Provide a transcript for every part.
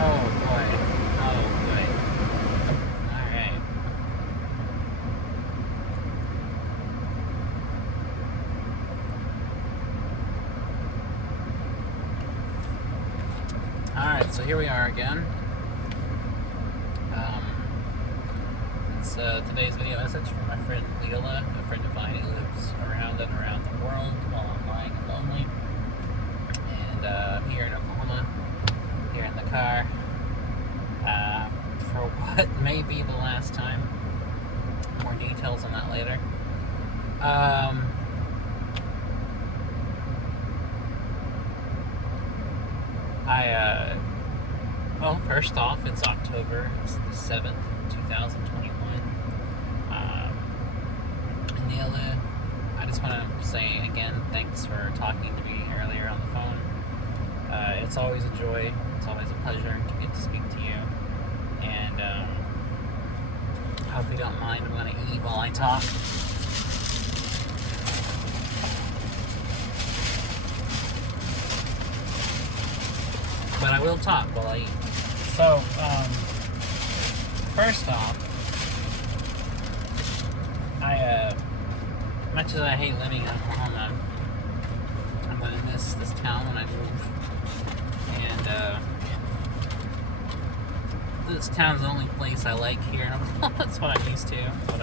Oh boy. Oh boy. Alright. Alright, so here we are again. It's today's video message from my friend Lilla, a friend of mine who lives around and around the world while I'm lying and lonely. And I'm here in Oklahoma, here in the car, for what may be the last time. More details on that later. Well, first off, it's October. It's the 7th, 2021. Neela, I just want to say again, thanks for talking to me earlier on the phone. It's always a joy. It's always a pleasure to get to speak to you. And I hope you don't mind. I'm going to eat while I talk. But I will talk while I eat. So, first off, much as I hate living in Oklahoma, I'm going to miss this town when I move. And, this town's the only place I like here in Oklahoma. That's what I'm used to. What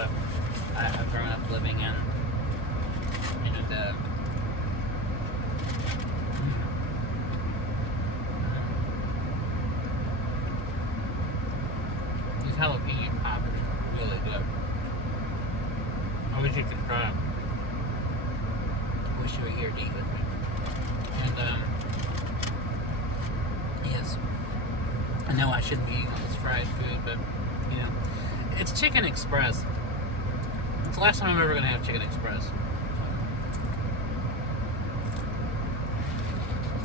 I've grown up living in. And, jalapeno poppers are really good. I wish you could try them. I wish you were here to eat with me. And, yes. I know I shouldn't be eating all this fried food, but, you know, it's Chicken Express. It's the last time I'm ever going to have Chicken Express.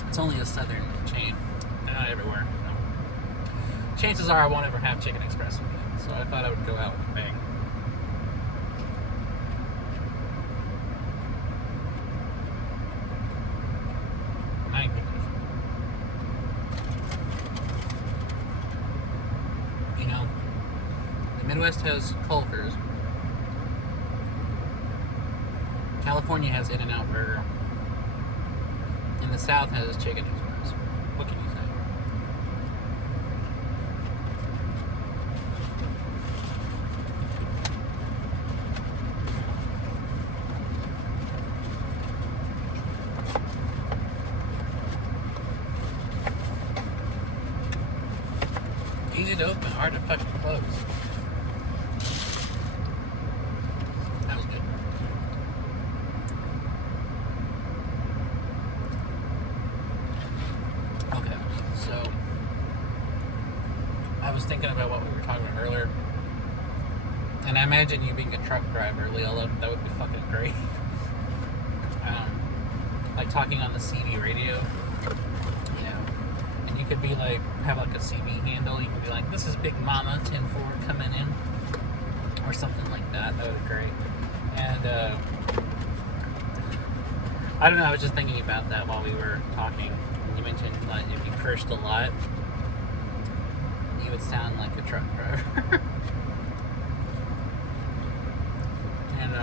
It's only a southern chain. Not everywhere. Chances are I won't ever have Chicken Express again, so I thought I would go out with a bang. My goodness. You know, the Midwest has Culver's. California has In-N-Out Burger. And the South has Chicken Express. What can you say? Easy to open, hard to fucking close. That was good. Okay, so I was thinking about what we were talking about earlier, and I imagine you being a truck driver, Leola, that would be fucking great. Like talking on the CB radio, you know. You could be like, have like a CB handle. You could be like, this is Big Mama 10-4 coming in, or something like that. That would be great. And I don't know. I was just thinking about that while we were talking. You mentioned like if you cursed a lot, you would sound like a truck driver. And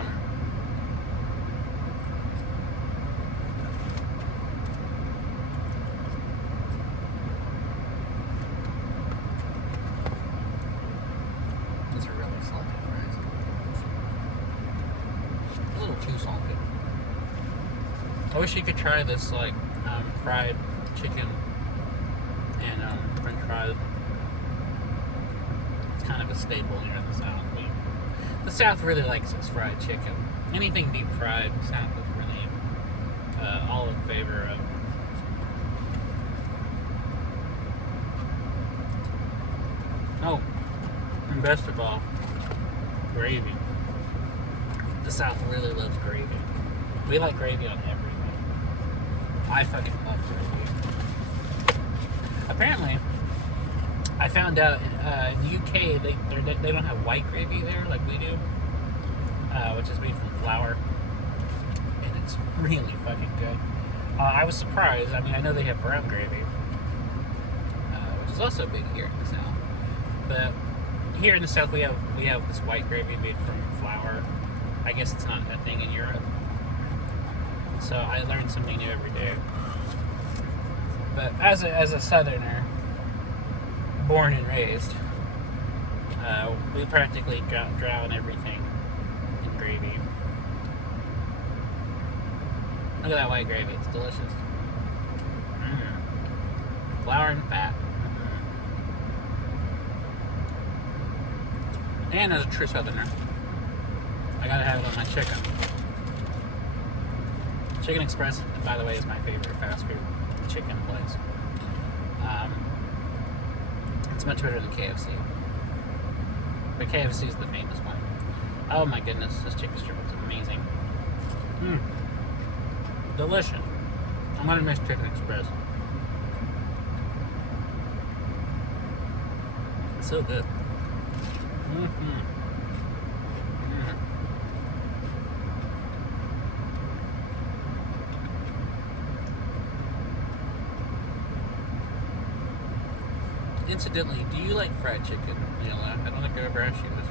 too salty. I wish you could try this like fried chicken and french fries. It's kind of a staple here in the South. The South really likes its fried chicken. Anything deep fried, the South is really all in favor of. Oh, and best of all, gravy. The South really loves gravy. We like gravy on everything. I fucking love gravy. Apparently, I found out in the UK they don't have white gravy there like we do, which is made from flour, and it's really fucking good. I was surprised. I mean, I know they have brown gravy, which is is also big here in the South. But here in the South, we have this white gravy made from flour. I guess it's not a thing in Europe. So I learn something new every day. But as a Southerner, born and raised, we practically drown everything in gravy. Look at that white gravy; it's delicious. Flour and fat. And as a true Southerner, I gotta have it on my chicken. Chicken Express, by the way, is my favorite fast food chicken place. It's much better than KFC. But KFC is the famous one. Oh my goodness, this chicken strip is amazing. Delicious. I'm gonna miss Chicken Express. It's so good. Incidentally, do you like fried chicken, Lilla? I don't think I've ever asked you this.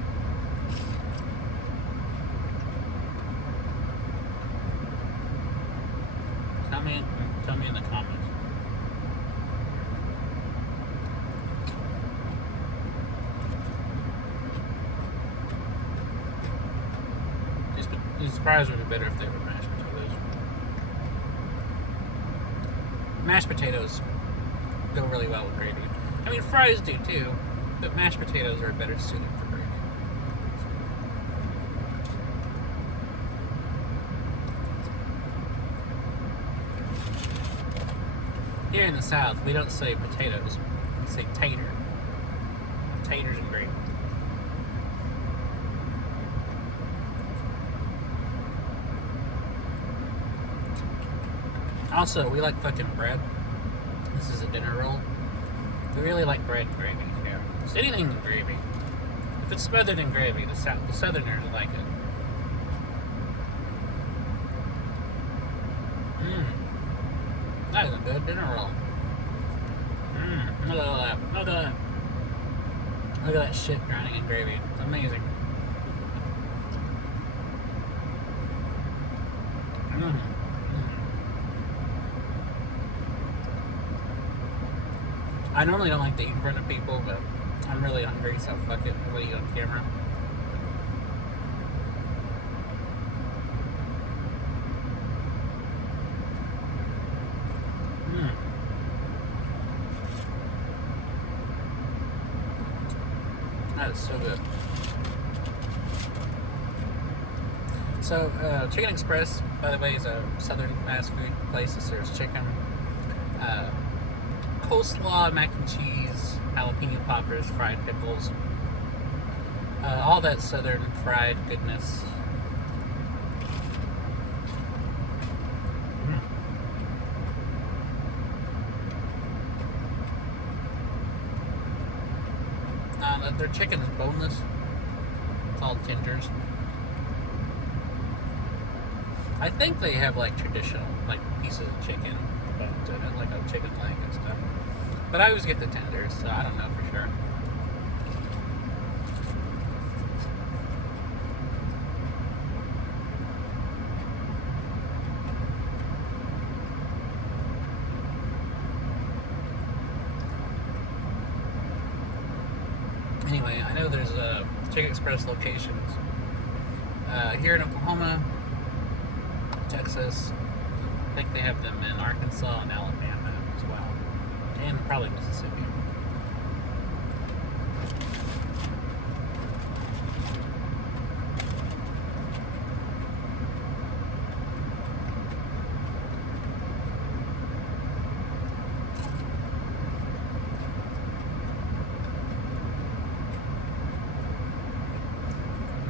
Tell me in the comments. These fries would be better if they were mashed potatoes. Mashed potatoes go really well with gravy. I mean, fries do too, but mashed potatoes are better suited for gravy. Here in the South, we don't say potatoes, we say tater. Taters and gravy. Also, we like fucking bread. This is a dinner roll. We really like bread and gravy here. Just anything in gravy. If it's smothered in gravy, the Southerners like it. That is a good dinner roll. Look at all that. Look at that. Look at that shit drowning in gravy. It's amazing. I normally don't like to eat in front of people, but I'm really hungry, so fuck it. I'm gonna eat on camera. That is so good. So, Chicken Express, by the way, is a southern fast food place that serves chicken. Coleslaw, mac and cheese, jalapeno poppers, fried pickles, all that southern fried goodness. Their chicken is boneless. It's all tenders. I think they have like traditional like pieces of chicken, bones in it, like a chicken leg and stuff. But I always get the tenders, so I don't know for sure. Anyway, I know there's Chicken Express locations here in Oklahoma, Texas. I think they have them in Arkansas and Alabama as well, and probably Mississippi.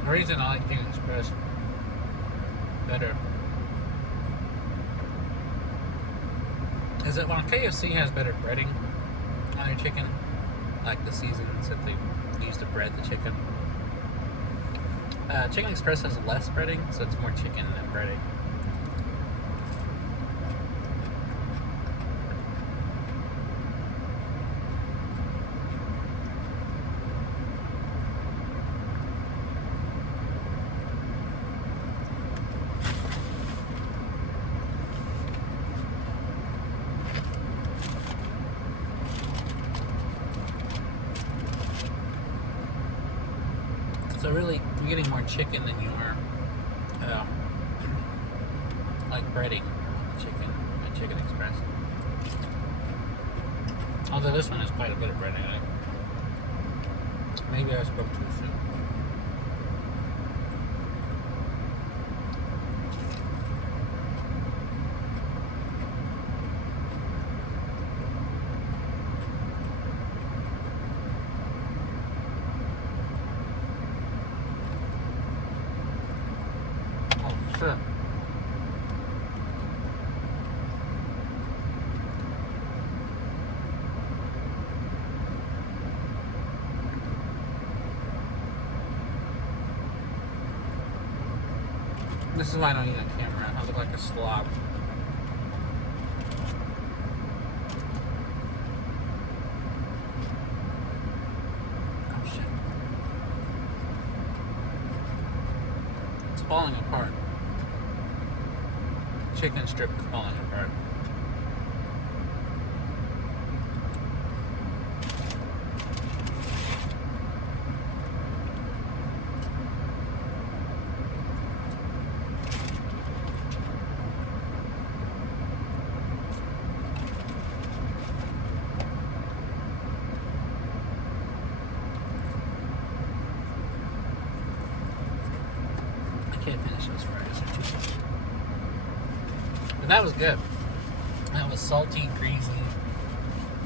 The reason I like Chicken Express better is that when KFC has better breading on their chicken, like the seasons that they use to bread the chicken, Chicken Express has less breading, so it's more chicken than breading. So really, you're getting more chicken than you are like breading chicken at Chicken Express. Although this one has quite a bit of breading in it. Maybe I spoke too soon. Oh, shit. This is why I don't need a camera. I look like a slob. Oh shit. It's falling apart. Chicken strip is falling apart. Can't finish those fries, they're too salty. But that was good. That was salty, greasy,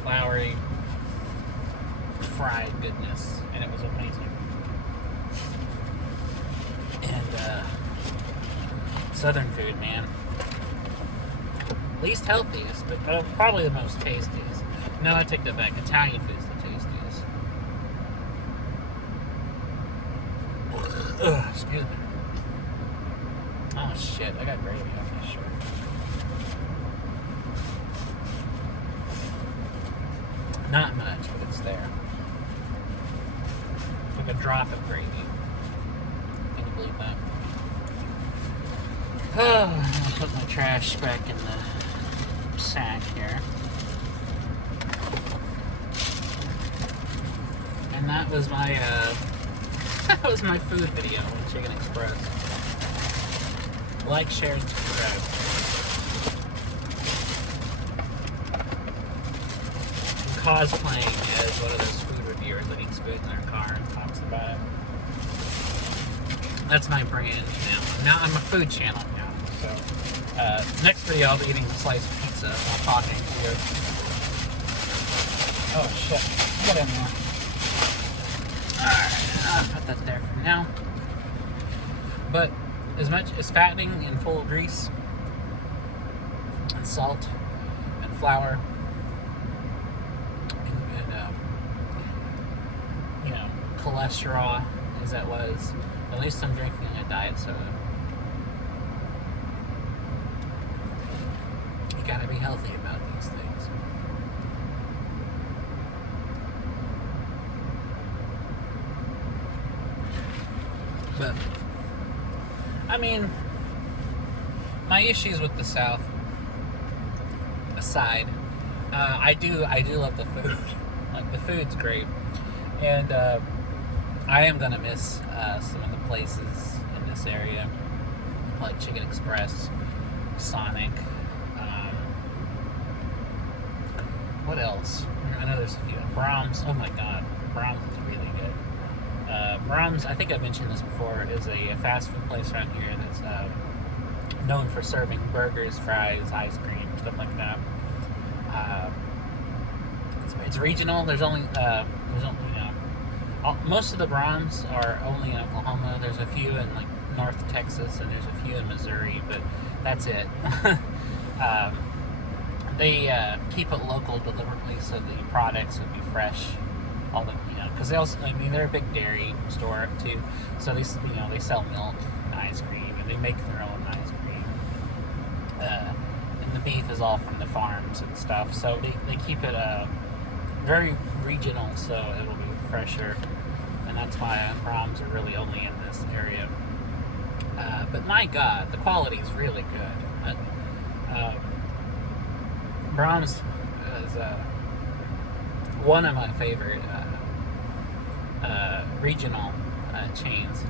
floury, fried goodness, and it was amazing. And Southern food, man. Least healthiest, but probably the most tastiest. No, I take that back. Italian food's the tastiest. Ugh, excuse me. Oh shit, I got gravy on my shirt. Not much, but it's there. Like a drop of gravy. Can you believe that? Oh, I'm gonna put my trash back in the sack here. And that was my that was my food video on Chicken Express. Like, share, and subscribe. I'm cosplaying as one of those food reviewers that eats food in their car and talks about it. That's my brand now. I'm a food channel now. So, next video I'll be eating a slice of pizza while talking to you. Oh shit, get in there. Alright, I'll put that there for now. But as much as fattening and full of grease and salt and flour and cholesterol as that was, at least I'm drinking a diet soda. You gotta be healthy about these things. But I mean, my issues with the South aside, I do love the food. Like, the food's great, and I am gonna miss some of the places in this area, like Chicken Express, Sonic. What else? I know there's a few. Brahms. Oh my God, Brahms is really good. Brahms, I think I mentioned this before, is a fast food place around here that's known for serving burgers, fries, ice cream, stuff like that. It's regional. There's only most of the Brahms are only in Oklahoma. There's a few in like North Texas, and there's a few in Missouri, but that's it. They keep it local deliberately so the products would be fresh. All the because they also, I mean, they're a big dairy store too, so they sell milk and ice cream, and they make their own ice cream. And the beef is all from the farms and stuff, so they keep it very regional, so it'll be fresher, and that's why Brahms are really only in this area. But my God, the quality is really good. Brahms is one of my favorite regional chains.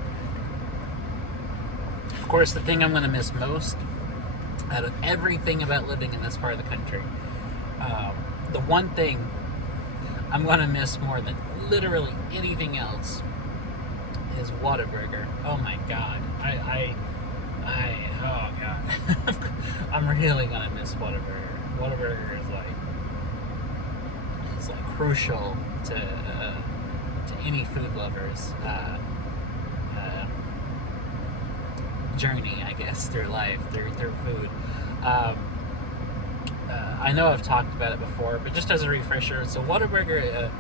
Of course, the thing I'm going to miss most out of everything about living in this part of the country, the one thing I'm going to miss more than literally anything else is Whataburger. Oh my god. Oh god. I'm really going to miss Whataburger. Whataburger is like crucial to any food lovers journey, I guess, through life, through food. I know I've talked about it before, but just as a refresher, so Whataburger,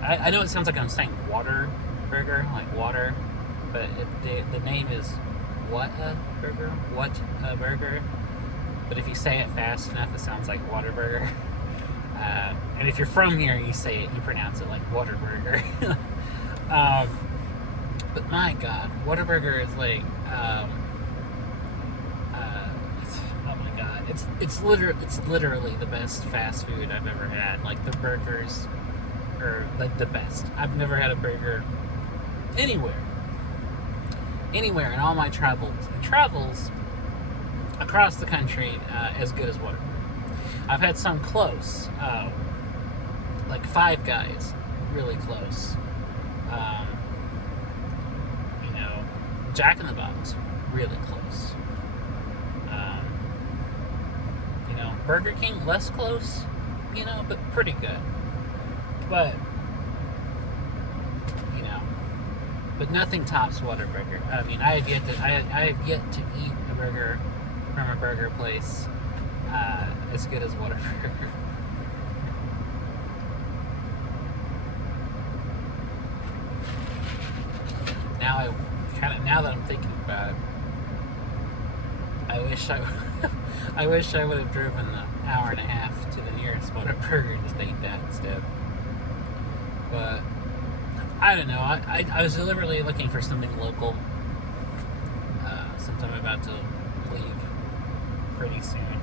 I know it sounds like I'm saying water burger, like water, but the name is what a burger. But if you say it fast enough, it sounds like Whataburger. And if you're from here, you pronounce it like Whataburger. But my god, Whataburger is like, oh my god, it's literally the best fast food I've ever had. Like, the burgers are like the best. I've never had a burger anywhere in all my travels across the country as good as Whataburger. I've had some close, like Five Guys, really close. Jack in the Box, really close. Burger King, less close, but pretty good. But nothing tops Whataburger. I mean, I have yet to eat a burger from a burger place as good as Whataburger. Now that I'm thinking about it, I wish I would have driven the hour and a half to the nearest Whataburger and just ate that instead. But I don't know. I was deliberately looking for something local, since I'm about to leave pretty soon,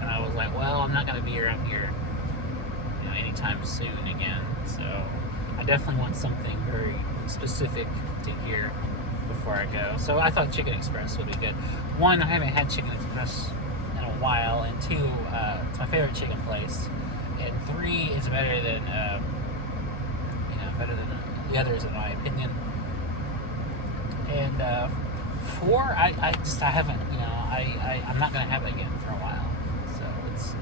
and I was like, well, I'm not going to be around here, anytime soon again. So I definitely want something very specific to hear before I go. So I thought Chicken Express would be good. One, I haven't had Chicken Express in a while, and two, it's my favorite chicken place, and three, it's better than the others in my opinion. And four, I haven't, I'm not gonna have it again for a while. So it's,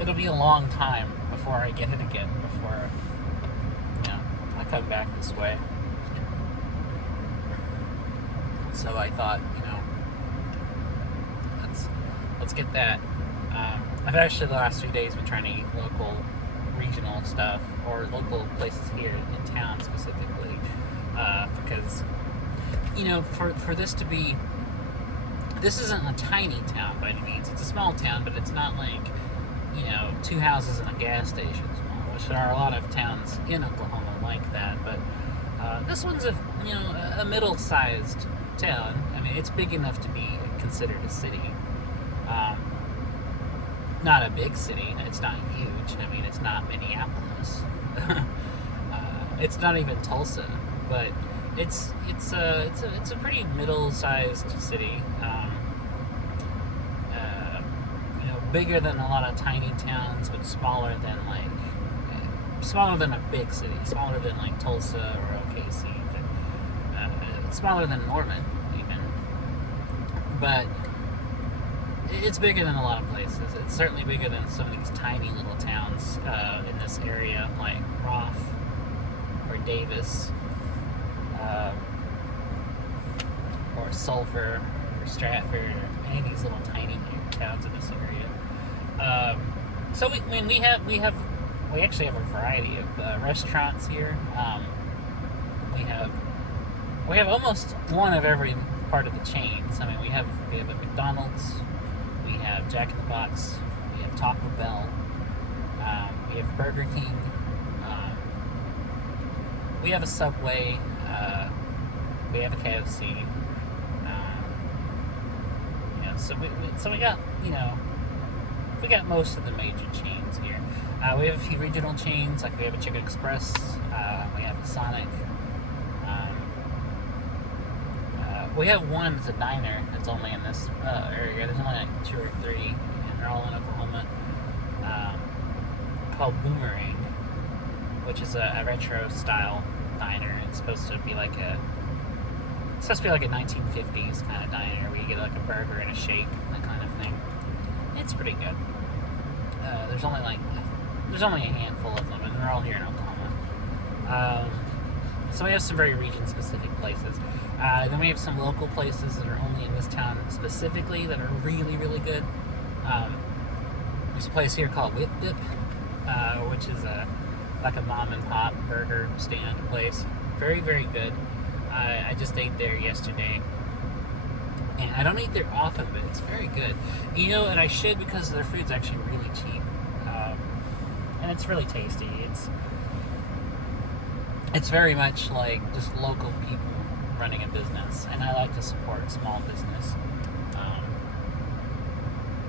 it'll be a long time before I get it again, before I come back this way. So I thought, let's get that. I've actually the last 3 days been trying to eat local, regional stuff, or local places here in town specifically, because for this to be, this isn't a tiny town by any means. It's a small town, but it's not like two houses and a gas station small, which there are a lot of towns in Oklahoma like that. But this one's a middle-sized town. I mean, it's big enough to be considered a city. Not a big city. It's not huge. I mean, it's not Minneapolis. It's not even Tulsa, but it's a pretty middle-sized city. Bigger than a lot of tiny towns, but smaller than a big city. Smaller than like Tulsa or OKC. Smaller than Norman, even. But it's bigger than a lot of places. It's certainly bigger than some of these tiny little towns in this area, like Roth or Davis, or Sulphur or Stratford, or any of these little tiny towns in this area. So we actually have a variety of restaurants here. We have almost one of every part of the chains. I mean, we have a McDonald's, we have Jack in the Box, we have Taco Bell, we have Burger King, we have a Subway, we have a KFC. So we got we got most of the major chains here. We have a few regional chains, like we have a Chicken Express, we have a Sonic. We have one that's a diner that's only in this area. There's only like 2 or 3, and they're all in Oklahoma. Called Boomerang, which is a retro style diner. It's supposed to be like a 1950s kind of diner where you get like a burger and a shake, that kind of thing. It's pretty good. There's only a handful of them, and they're all here in Oklahoma. So we have some very region-specific places. Then we have some local places that are only in this town specifically that are really, really good. There's a place here called Whip Dip, which is like a mom and pop burger stand place. Very, very good. I just ate there yesterday. And I don't eat there often, but it's very good. You know, and I should, because their food's actually really cheap. And it's really tasty. It's very much like just local people running a business, and I like to support small business.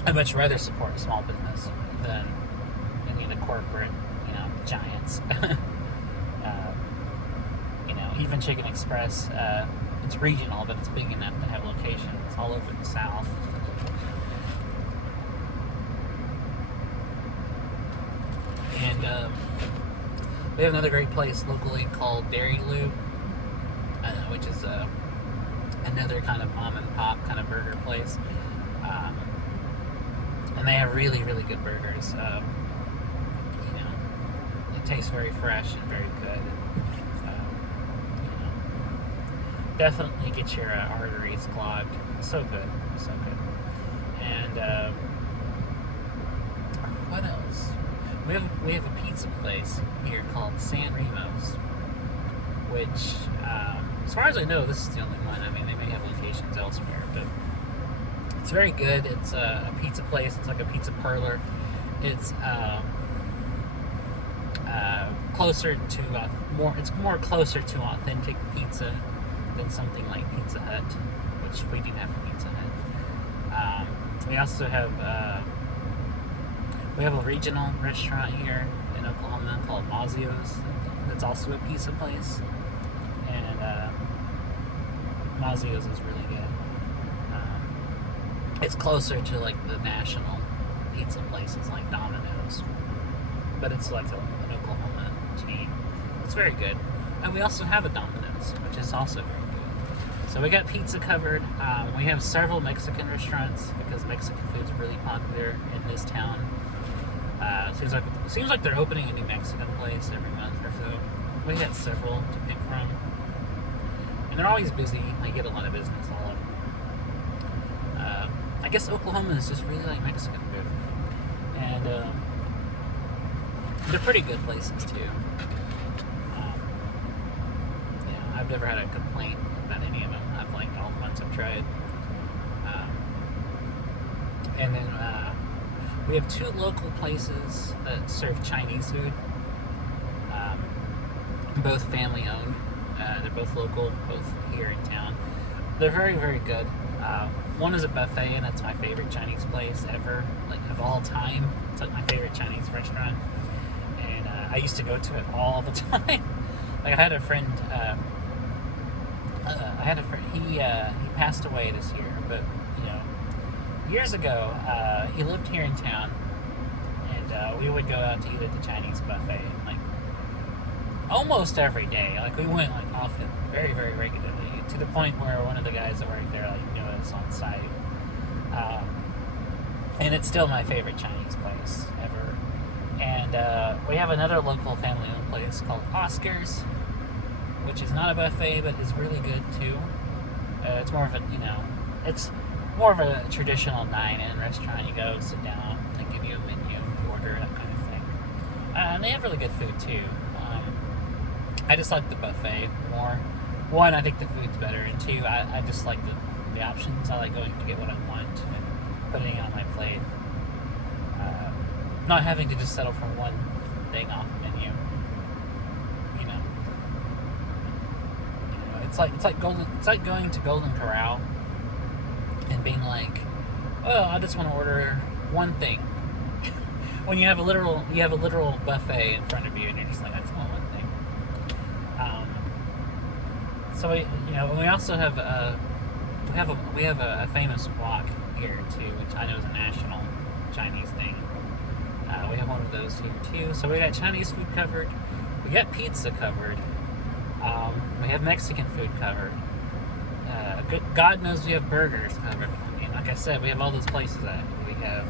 I'd much rather support small business than any of the corporate, giants. Even Chicken Express, it's regional, but it's big enough to have locations all over the South. And we have another great place locally called Dairy Lou, which is another kind of mom and pop kind of burger place. And they have really, really good burgers. It tastes very fresh and very good. Definitely get your arteries clogged. So good, so good. And what else? We have a pizza place here called San Remo's, which, as far as I know, this is the only one. I mean, they may have locations elsewhere, but it's very good. It's a pizza place. It's like a pizza parlor. It's It's more closer to authentic pizza than something like Pizza Hut, which we do have a Pizza Hut. We also have a regional restaurant here in Oklahoma called Mazio's. That's also a pizza place, and Mazio's is really good. It's closer to like the national pizza places like Domino's, but it's like an Oklahoma chain. It's very good. And we also have a Domino's, which is also very good. So we got pizza covered. We have several Mexican restaurants because Mexican food is really popular in this town. Seems like they're opening a new Mexican place every month or so. We got several to pick from, and they're always busy. They get a lot of business all over. I guess Oklahoma is just really like Mexican food, and they're pretty good places too. I've never had a complaint about any of them. I've liked all the ones I've tried. And then we have 2 local places that serve Chinese food. Both family owned. They're both local, both here in town. They're very, very good. One is a buffet, and that's my favorite Chinese place ever, like of all time. It's like my favorite Chinese restaurant, and I used to go to it all the time. Like I had a friend. He passed away this year, but years ago, he lived here in town, and we would go out to eat at the Chinese buffet like almost every day. Like we went like often, very, very regularly, to the point where one of the guys that worked there like knew us on site. And it's still my favorite Chinese place ever. And we have another local family-owned place called Oscar's, which is not a buffet, but is really good too. It's more of a traditional dine-in restaurant. You go, sit down, they give you a menu, you order, that kind of thing. And they have really good food too. I just like the buffet more. One, I think the food's better, and 2, I just like the options. I like going to get what I want and putting it on my plate. Not having to just settle for one thing off the menu. It's like going to Golden Corral and being like, oh, I just want to order one thing. when you have a literal buffet in front of you, and you're just like, I just want one thing. So we also have we have a famous wok here too, which I know is a national Chinese thing. We have one of those here too. So we got Chinese food covered. We got pizza covered. We have Mexican food covered. God knows we have burgers covered. I mean, like I said, we have all those places that we have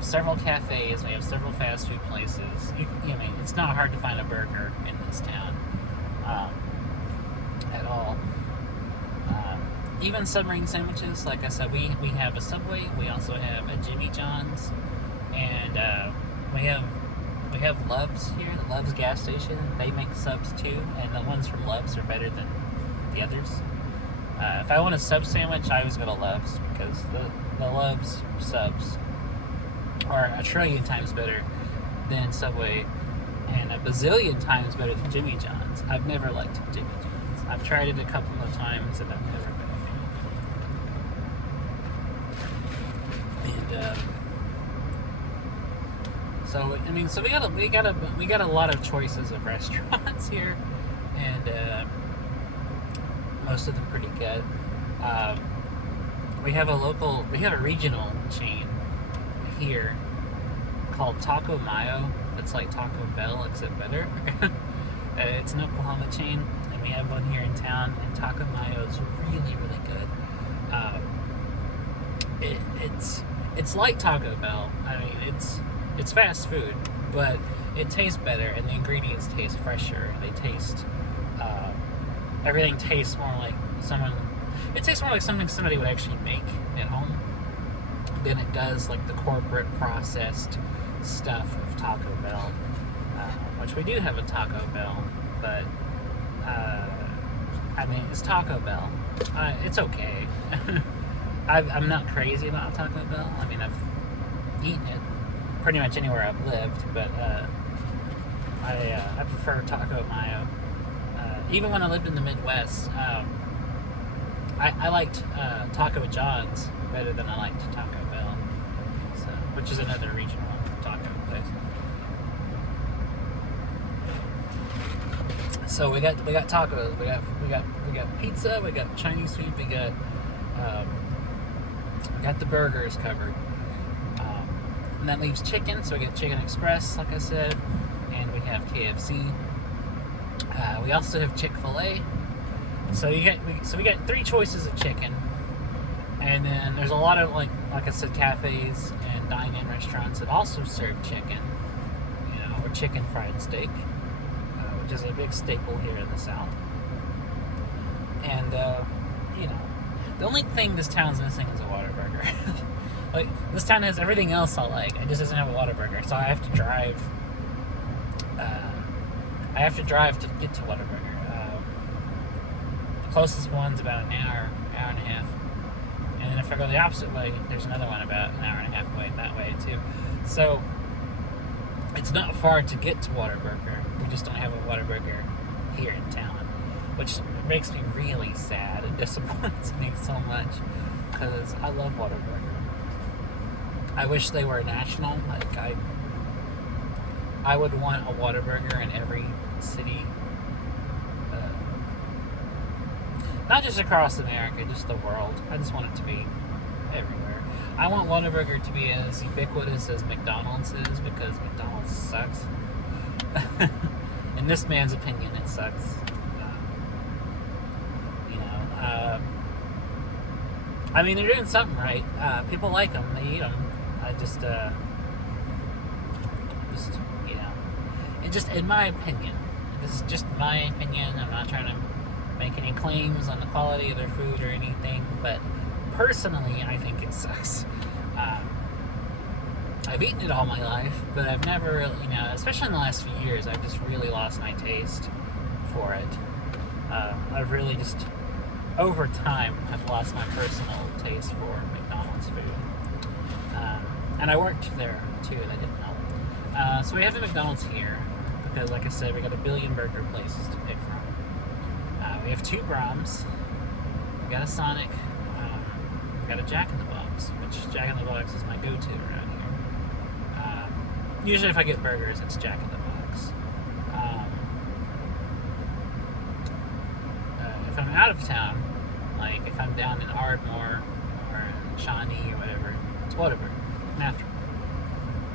several cafes. We have several fast food places. I mean, it's not hard to find a burger in this town at all. Even submarine sandwiches. Like I said, we have a Subway. We also have a Jimmy John's, and we have Love's here. The Love's gas station. They make subs too, and the ones from Love's are better than the others. If I want a sub sandwich, I always go to Love's because the Love's subs are a trillion times better than Subway and a bazillion times better than Jimmy John's. I've never liked Jimmy John's. I've tried it a couple of times and I've never been a fan. And so I mean, so we got a lot of choices of restaurants here, and most of them pretty good. We have a regional chain here called Taco Mayo. It's like Taco Bell except better. It's an Oklahoma chain, and we have one here in town. And Taco Mayo is really, really good. It's like Taco Bell. I mean, it's fast food, but it tastes better, and the ingredients taste fresher. They taste everything tastes more like someone. It tastes more like something somebody would actually make at home than it does like the corporate processed stuff of Taco Bell, which we do have a Taco Bell, but I mean, it's Taco Bell. It's okay. I'm not crazy about Taco Bell. I mean, I've eaten it pretty much anywhere I've lived, but I prefer Taco Mayo. Even when I lived in the Midwest, I liked Taco John's better than I liked Taco Bell, so, which is another regional taco place. So we got tacos, we got pizza, we got Chinese food, we got the burgers covered, and that leaves chicken. So we got Chicken Express, like I said, and we have KFC. We also have Chick-fil-A. So we got 3 choices of chicken, and then there's a lot of like I said, cafes and dine-in restaurants that also serve chicken, or chicken fried steak, which is a big staple here in the South. And the only thing this town's missing is a Whataburger. Like, this town has everything else I like. It just doesn't have a Whataburger, so I have to drive. To get to Whataburger. The closest one's about an hour and a half. And then if I go the opposite way, there's another one about an hour and a half away that way too. So it's not far to get to Whataburger. We just don't have a Whataburger here in town, which makes me really sad and disappoints me so much because I love Whataburger. I wish they were national. Like I would want a Whataburger in every city, not just across America, just the world. I just want it to be everywhere. I want Whataburger to be as ubiquitous as McDonald's is, because McDonald's sucks. In this man's opinion, it sucks. I mean, they're doing something right. People like them. They eat them. Just in my opinion, this is just my opinion. I'm not trying to make any claims on the quality of their food or anything, but personally, I think it sucks. I've eaten it all my life, but I've never really, especially in the last few years, I've just really lost my taste for it. I've really just, over time, have lost my personal taste for McDonald's food. And I worked there, too, and that didn't help. So we have the McDonald's here, because, like I said, we got a billion burger places to pick from. We have 2 Brahms, we got a Sonic, we got a Jack in the Box, which Jack in the Box is my go-to around here. Usually if I get burgers, it's Jack in the Box. If I'm out of town, like if I'm down in Ardmore or in Shawnee or whatever, it's Whataburger, natural.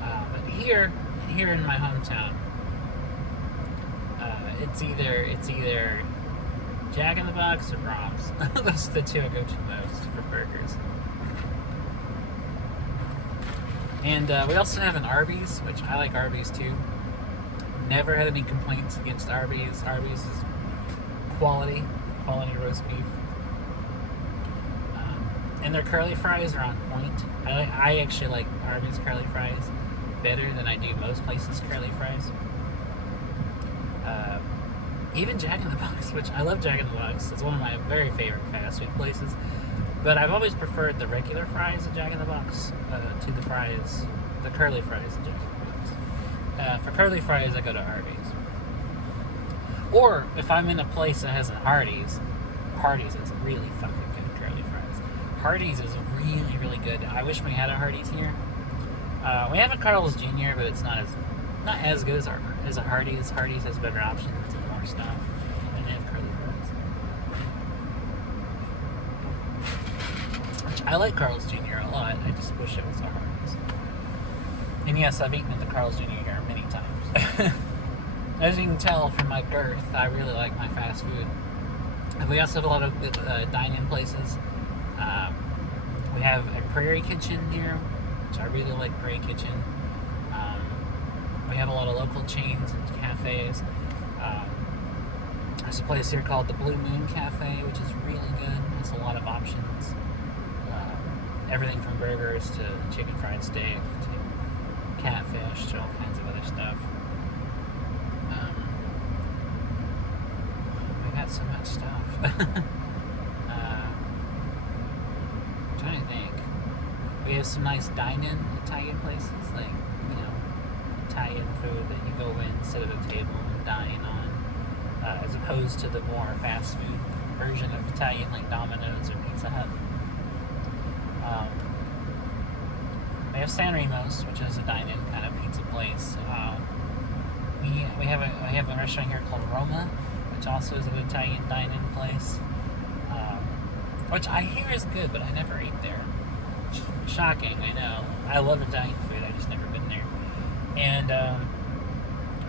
But here in my hometown, it's either Jack in the Box or Brahms. Those are the two I go to most for burgers. And we also have an Arby's, which I like Arby's too. Never had any complaints against Arby's. Arby's is quality roast beef. And their curly fries are on point. I actually like Arby's curly fries better than I do most places' curly fries. Even Jack in the Box, which I love Jack in the Box. It's one of my very favorite fast food places. But I've always preferred the regular fries at Jack in the Box to the curly fries at Jack in the Box. For curly fries, I go to Arby's. Or if I'm in a place that has a Hardee's is really fucking good curly fries. Hardee's is really, really good. I wish we had a Hardee's here. We have a Carl's Jr., but it's not as good as a Hardee's. Hardee's has better options and more stuff, and they have curly fries. I like Carl's Jr. a lot. I just wish it was a Hardee's. And yes, I've eaten at the Carl's Jr. here many times. As you can tell from my girth, I really like my fast food. And we also have a lot of good dine-in places. We have a Prairie Kitchen here, which I really like Prairie Kitchen. We have a lot of local chains and cafes. There's a place here called the Blue Moon Cafe, which is really good. Has a lot of options. Everything from burgers to chicken fried steak to catfish to all kinds of other stuff. We got so much stuff. Trying to think. We have some nice dine-in Italian places, like, Italian food that you go in, sit at a table and dine on, as opposed to the more fast food version of Italian, like Domino's or Pizza Hut. We have San Remo's, which is a dine-in kind of pizza place. We have a restaurant here called Roma, which also is an Italian dine-in place, which I hear is good, but I never ate there. Shocking, I know. I love Italian food, I just never been there. And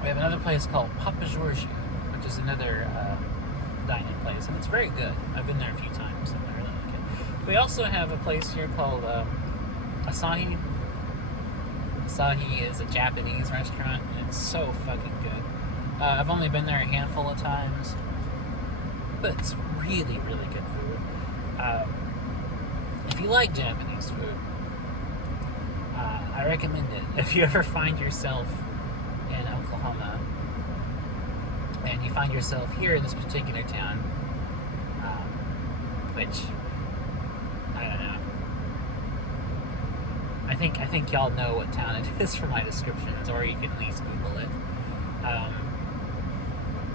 we have another place called Papa Giorgio, which is another dine-in place, and it's very good. I've been there a few times, and I really like it. We also have a place here called Asahi. Asahi is a Japanese restaurant, and it's so fucking good. I've only been there a handful of times, but it's really, really good food. If you like Japanese food, I recommend it. If you ever find yourself in Oklahoma and you find yourself here in this particular town, which I don't know. I think y'all know what town it is from my descriptions, or you can at least Google it.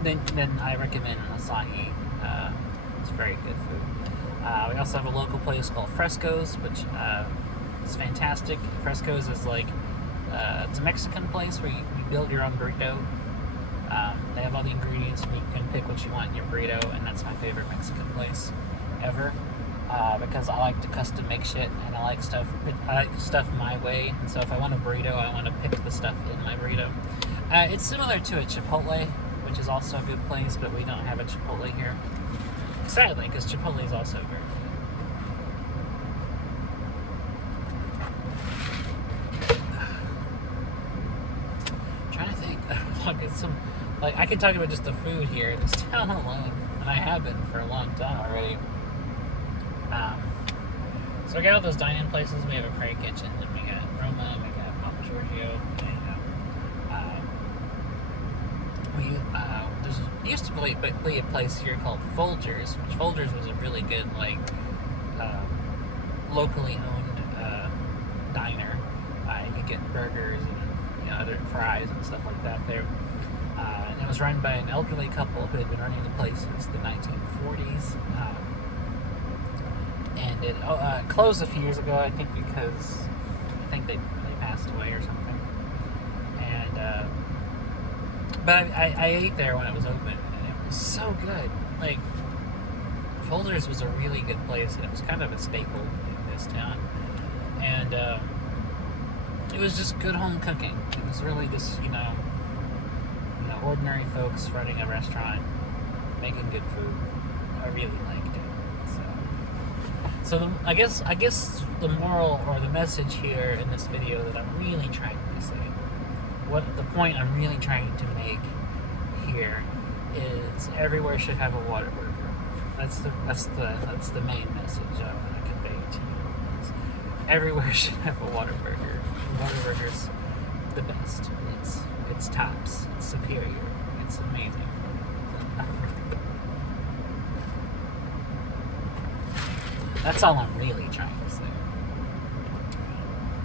Then I recommend Asahi. It's very good food. We also have a local place called Fresco's, which is fantastic. Fresco's is like it's a Mexican place where you build your own burrito. They have all the ingredients, and you can pick what you want in your burrito, and that's my favorite Mexican place ever. Because I like to custom make shit, and I like stuff my way. And so if I want a burrito, I want to pick the stuff in my burrito. It's similar to a Chipotle, which is also a good place, but we don't have a Chipotle here. Sadly, because Chipotle is also very good. I'm trying to think. I could talk about just the food here in this town alone, and I have been for a long time already. So we got all those dine-in places. We have a Prairie Kitchen, and we got Roma, we got Papa Giorgio, and there used to be a place here called Folgers, which Folgers was a really good, locally owned diner. You could get burgers and other fries and stuff like that there. And it was run by an elderly couple who had been running the place since the 1940s. And it closed a few years ago, I think, because they passed away or something. but I ate there when it was open, and it was so good. Like, Folgers was a really good place, and it was kind of a staple in this town. And it was just good home cooking. It was really just, ordinary folks running a restaurant, making good food. I really liked it. So I guess the moral or the message here in this video that I'm really trying to say, the point I'm really trying to make here is everywhere should have a Whataburger. That's the main message I want to convey to you. Is everywhere should have a Whataburger. Whataburger's the best. It's tops. It's superior. It's amazing. That's all I'm really trying to say.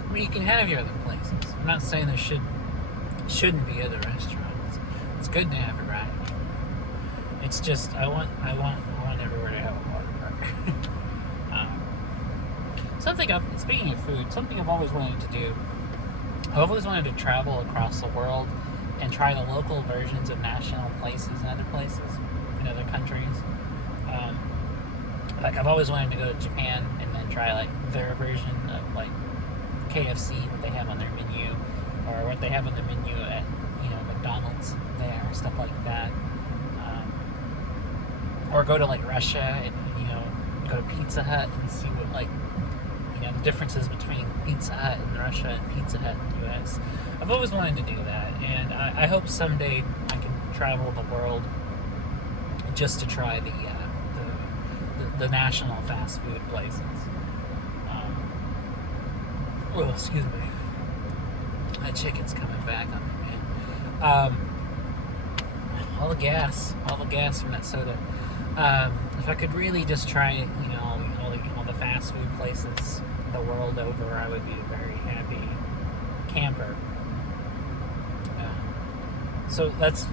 I mean, you can have your other places. I'm not saying there shouldn't be other restaurants. It's good to have variety. It's just I want everywhere to have a Whataburger. Speaking of food, something I've always wanted to do. I've always wanted to travel across the world and try the local versions of national places in other places, in other countries. Like, I've always wanted to go to Japan and then try, like, their version of, like, KFC, what they have on their menu, or what they have on their menu at, McDonald's there, stuff like that. Or go to, like, Russia and, go to Pizza Hut and see what, like, the differences between Pizza Hut in Russia and Pizza Hut in the U.S. I've always wanted to do that, and I hope someday I can travel the world just to try the national fast food places. Excuse me. That chicken's coming back on me, man. All the gas from that soda. If I could really just try, all the fast food places the world over, I would be a very happy camper. So that's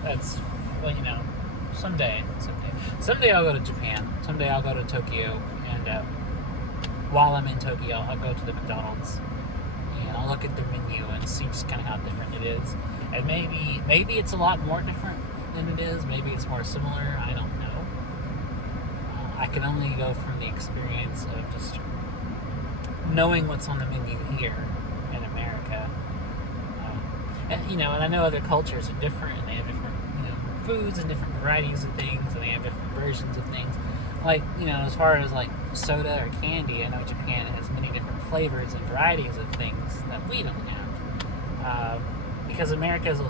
well, someday I'll go to Japan. Someday I'll go to Tokyo, and while I'm in Tokyo, I'll go to the McDonald's and I'll look at their menu and see just kind of how different it is. And maybe it's a lot more different than it is. Maybe it's more similar. I don't know. I can only go from the experience of just knowing what's on the menu here in America. And I know other cultures are different, and they have different, foods and different varieties of things, and they have different versions of things. Like, as far as, like, soda or candy, I know Japan has many different flavors and varieties of things that we don't have. Because America's,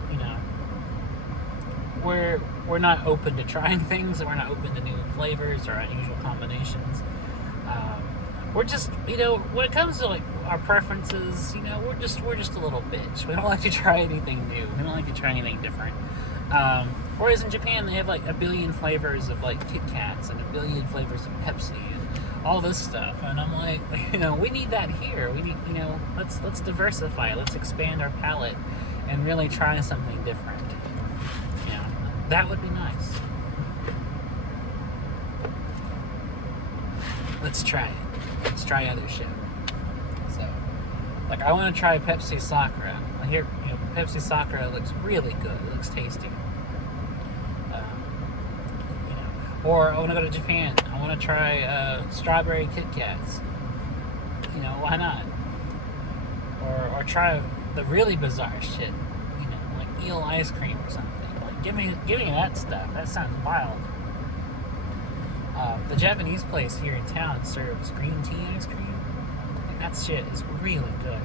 we're not open to trying things, and we're not open to new flavors or unusual combinations. We're just, when it comes to, like, our preferences, we're just a little bitch. We don't like to try anything new. We don't like to try anything different. Whereas in Japan, they have, like, a billion flavors of, like, Kit Kats and a billion flavors of Pepsi and all this stuff. And I'm like, we need that here. We need, let's diversify. Let's expand our palate and really try something different. That would be nice. Let's try it. Let's try other shit. So, like, I want to try Pepsi Sakura. I hear, Pepsi Sakura looks really good. It looks tasty. Or I want to go to Japan. I want to try strawberry Kit Kats. Why not? Or try the really bizarre shit. Like eel ice cream or something. Like, give me that stuff. That sounds wild. The Japanese place here in town serves green tea ice cream. And that shit is really good.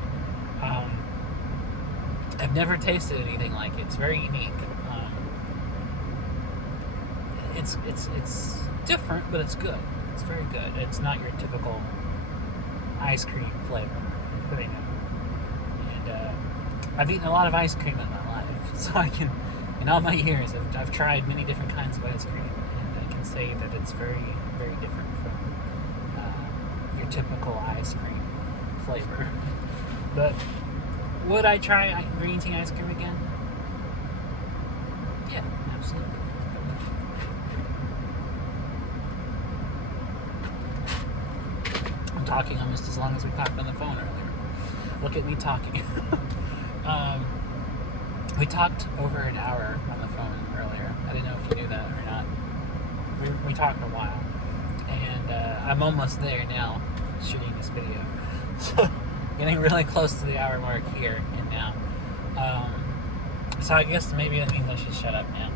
I've never tasted anything like it. It's very unique. It's different, but it's good. It's very good. It's not your typical ice cream flavor. And I've eaten a lot of ice cream in my life, so I can, in all my years, I've tried many different kinds of ice cream, and I can say that it's very, very different from your typical ice cream flavor. But would I try green tea ice cream again? Yeah, absolutely. I'm talking almost as long as we talked on the phone earlier. Look at me talking. We talked over an hour on the phone earlier. I didn't know if you knew that or not. We talked a while. And I'm almost there now, shooting this video. So, getting really close to the hour mark here and now. So I guess maybe that means I should shut up now.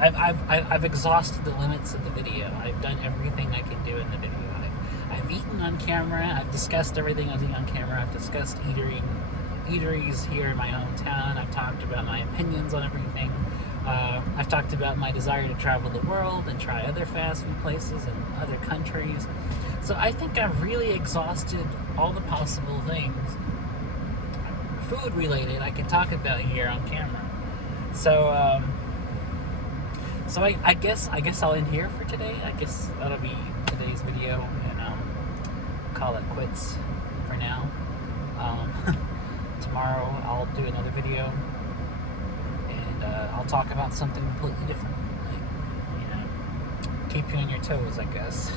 I've exhausted the limits of the video. I've done everything I can do in the video. I've eaten on camera. I've discussed everything I was eating on camera. I've discussed eateries here in my hometown. I've talked about my opinions on everything. I've talked about my desire to travel the world and try other fast food places and other countries. So I think I've really exhausted all the possible things, food related, I can talk about here on camera. So I guess I'll end here for today. I guess that'll be today's video, and call it quits for now. Tomorrow I'll do another video, and I'll talk about something completely different. Like, keep you on your toes, I guess.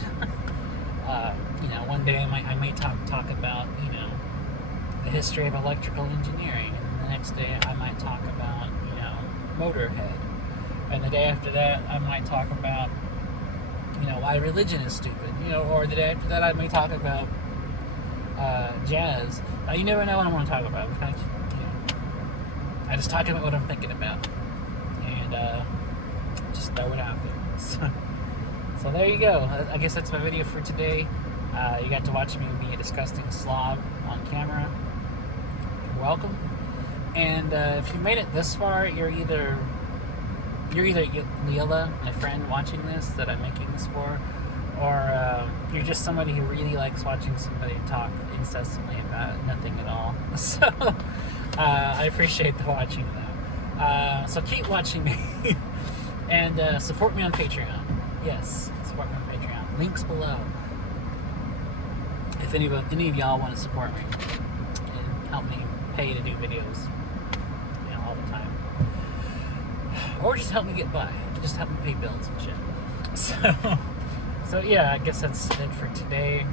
One day I may talk about, the history of electrical engineering, and the next day I might talk about, Motorhead, and the day after that I might talk about, why religion is stupid, or the day after that I may talk about jazz. You never know what I want to talk about. I just talk about what I'm thinking about, and just throw it out there. So there you go. I guess that's my video for today. You got to watch me be a disgusting slob on camera. You're welcome. And if you made it this far, you're either Lilla, my friend watching this that I'm making this for, or you're just somebody who really likes watching somebody talk incessantly about nothing at all. So I appreciate the watching though. So keep watching me and support me on Patreon. Yes, support me on Patreon. Links below. If any of y'all want to support me and help me pay to do videos, all the time, or just help me get by, just help me pay bills and shit. So yeah, I guess that's it for today.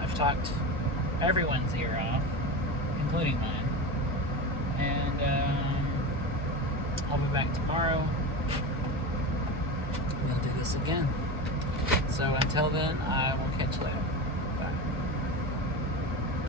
I've talked everyone's ear off, including mine, and I'll be back tomorrow. We'll do this again. So until then, I will catch you later.